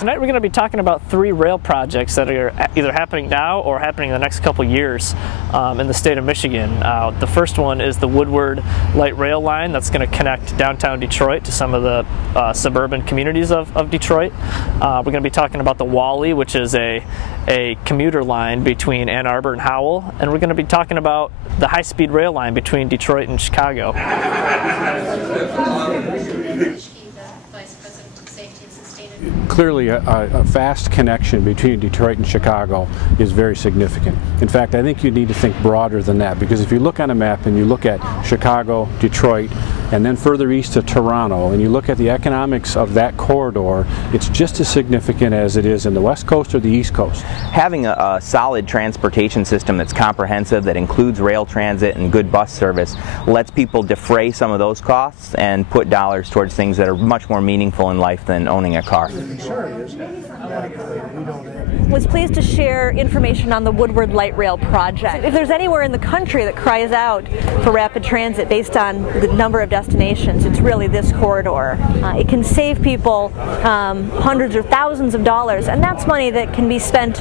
Tonight we're going to be talking about 3 rail projects that are either happening now or happening in the next couple years in the state of Michigan. The first one is the Woodward light rail line that's going to connect downtown Detroit to some of the suburban communities of Detroit. We're going to be talking about the Wally, which is a commuter line between Ann Arbor and Howell, and we're going to be talking about the high-speed rail line between Detroit and Chicago. Clearly, a fast connection between Detroit and Chicago is very significant. In fact, I think you need to think broader than that, because if you look on a map and you look at Chicago, Detroit, and then further east to Toronto, and you look at the economics of that corridor, it's just as significant as it is in the West Coast or the East Coast. Having a solid transportation system that's comprehensive, that includes rail transit and good bus service, lets people defray some of those costs and put dollars towards things that are much more meaningful in life than owning a car. Was pleased to share information on the Woodward Light Rail project. If there's anywhere in the country that cries out for rapid transit based on the number of destinations, it's really this corridor. It can save people hundreds or thousands of dollars, and that's money that can be spent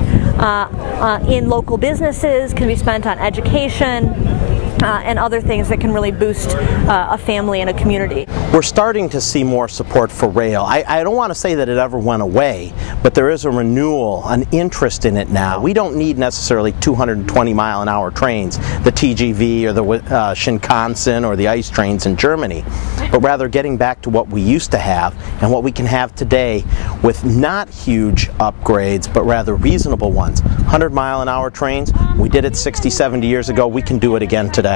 in local businesses, can be spent on education, and other things that can really boost a family and a community. We're starting to see more support for rail. I don't want to say that it ever went away, but there is a renewal, an interest in it now. We don't need necessarily 220-mile-an-hour trains, the TGV or the Shinkansen or the ice trains in Germany, but rather getting back to what we used to have and what we can have today with not huge upgrades, but rather reasonable ones. 100-mile-an-hour trains, we did it 60, 70 years ago, we can do it again today.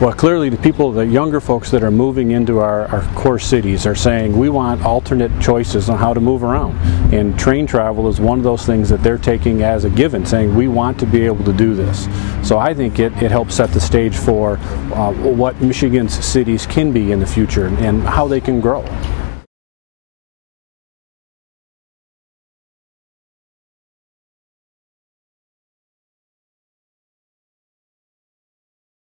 Well, clearly the younger folks that are moving into our core cities are saying we want alternate choices on how to move around. And train travel is one of those things that they're taking as a given, saying we want to be able to do this. So I think it helps set the stage for what Michigan's cities can be in the future and how they can grow.